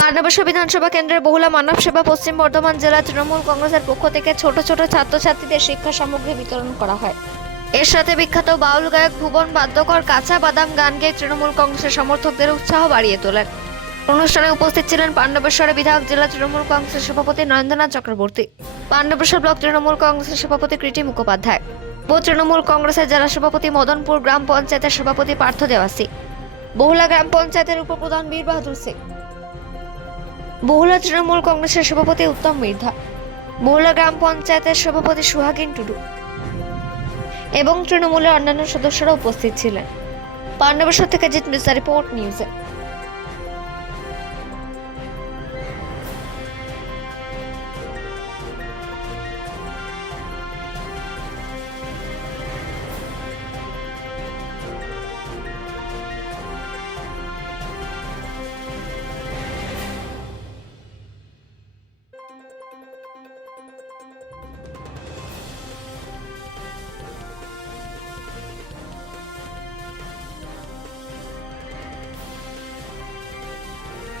মানবসা বিধানসভা কেন্দ্রের বহুলা মানব সেবা পশ্চিম বর্ধমান জেলা তৃণমূল কংগ্রেসের পক্ষ থেকে ছোট ছোট ছাত্রছাত্রীদের শিক্ষা সামগ্রী বিতরণ করা হয়। এর সাথে বিখ্যাত বাউল গায়ক ভুবন বাদ্যকর কাঁচা বাদাম গান গেয়ে তৃণমূল কংগ্রেসের সমর্থকদের উৎসাহ বাড়িয়ে তোলেন। অনুষ্ঠানে উপস্থিত ছিলেন পাণ্ডবেশ্বরের বিধায়ক জেলা তৃণমূল কংগ্রেসের সভাপতি নরেন্দ্রনাথ চক্রবর্তী পাণ্ডবেশ্বর ব্লক তৃণমূল কংগ্রেসের সভাপতি কৃতি মুখোপাধ্যায় ও তৃণমূল কংগ্রেসের জেলা সভাপতি মদনপুর গ্রাম পঞ্চায়েতের সভাপতি পার্থ দেওয়াসী বহুলা গ্রাম পঞ্চায়েতের উপপ্রধান বীর বাহাদুর সিং। বহুলা তৃণমূল কংগ্রেসের সভাপতি উত্তম মির্ধা, বহুলা গ্রাম পঞ্চায়েতের সভাপতি সুহাগিন টুডু এবং তৃণমূলের অন্যান্য সদস্যরা উপস্থিত ছিলেন। পাণ্ডবেশ্বর থেকে জিত মির্জা রিপোর্ট নিউজে।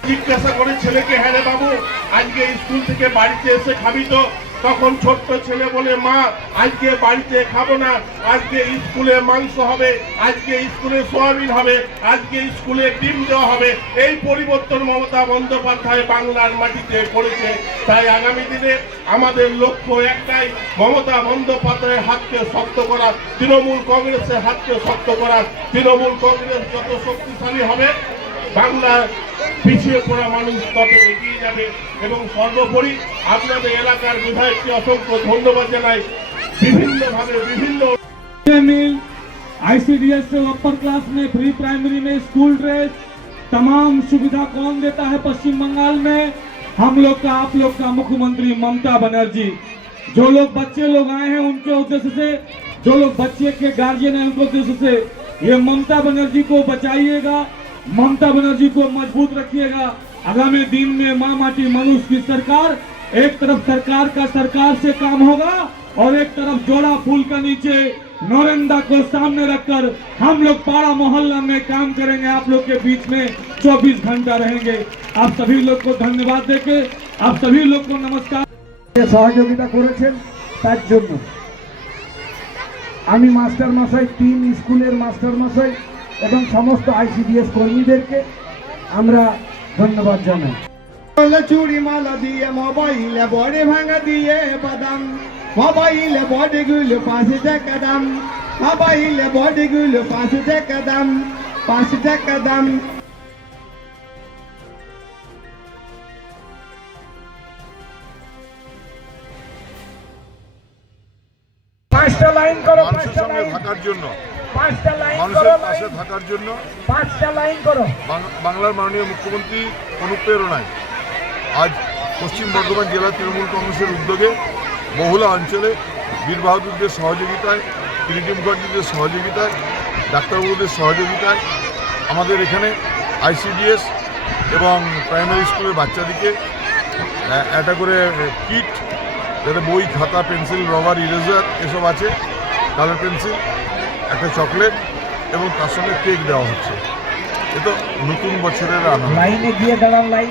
জিজ্ঞাসা করে, ছেলেকে হ্যাঁ রে বাবু, আজকে স্কুল থেকে বাড়িতে এসে খাবি তো। তখন ছোট্ট ছেলে বলে, মা, আজকে বাড়িতে খাব না। আজকে স্কুলে মাংস হবে, আজকে স্কুলে সোয়াবিন হবে, আজকে স্কুলে ডিম দেওয়া হবে। এই পরিবর্তন মমতা বন্দ্যোপাধ্যায় বাংলার মাটিতে করেছে। তাই আগামী দিনে আমাদের লক্ষ্য একটাই, মমতা বন্দ্যোপাধ্যায়ের হাতকে শক্ত করা, তৃণমূল কংগ্রেসের হাতকে শক্ত করা। তৃণমূল কংগ্রেস যত শক্তিশালী হবে বাংলা পিছিয়ে পড়া মানুষ তত এগিয়ে যাবে এবং সর্বোপরি আপনাদের এলাকার বিধায়ককে অসংখ্য ধন্যবাদ জানাই বিভিন্নভাবে বিভিন্ন मिल आईसीडीएस से अपर क्लास में प्री प्राइमरी में स्कूल ड्रेस तमाम सुविधा कौन देता है पश्चिम बंगाल में हम लोग का आप लोग का मुख्यमंत्री ममता बनर्जी जो लोग बच्चे लोग आए हैं उनके उद्देश्य से जो लोग बच्चे के गार्जियन हैं उनके उद्देश्य से ये ममता बनर्जी को बचाइएगा ममता बनर्जी को मजबूत रखिएगा आगामी दिन में माँ माटी मनुष्य की सरकार एक तरफ सरकार का सरकार से काम होगा और एक तरफ जोड़ा फूल का नीचे नौरंदा को सामने रखकर हम लोग पाड़ा मोहल्ला में काम करेंगे आप लोग के बीच में 24 घंटा रहेंगे आप सभी लोग को धन्यवाद देके आप सभी लोग को नमस्कार যে সহযোগিতা করেছেন তার জন্য আমি মাস্টার মশাই তিন স্কুলের মাস্টার মশাই এবং সমস্ত আইসিডিএস কর্মীদেরকে আমরা ধন্যবাদ জানাই। চুরি মালা দিয়ে মোবাইলে বড়ে ভাঙা দিয়ে বাদাম মোবাইলে বডি গুলো পাঁচ টাকা দাম মোবাইলে বডি গুলো পাঁচ টাকা দাম পাঁচ টাকা দাম। পাঁচটা লাইন করো মানুষের পাঁচটা সঙ্গে লাইন থাকার জন্য। মানুষের পাশে থাকার জন্য বাংলার মাননীয় মুখ্যমন্ত্রী অনুপ্রেরণায় আজ পশ্চিম বর্ধমান জেলা তৃণমূল কংগ্রেসের উদ্যোগে বহুলা অঞ্চলে বীর বাহাদুরদের সহযোগিতায় মুখার্জিদের সহযোগিতায় ডাক্তারবাবুদের সহযোগিতায় আমাদের এখানে আইসিডিএস এবং প্রাইমারি স্কুলের বাচ্চাদিকে একটা করে কিট যাতে বই খাতা পেন্সিল রবার ইরেজার এসব আছে কালার পেন্সিল একটা চকলেট এবং তার সঙ্গে কেক দেওয়া হচ্ছে। এ তো নতুন বছরের আনন্দ। লাইনে গিয়ে দাঁড়ান লাইন।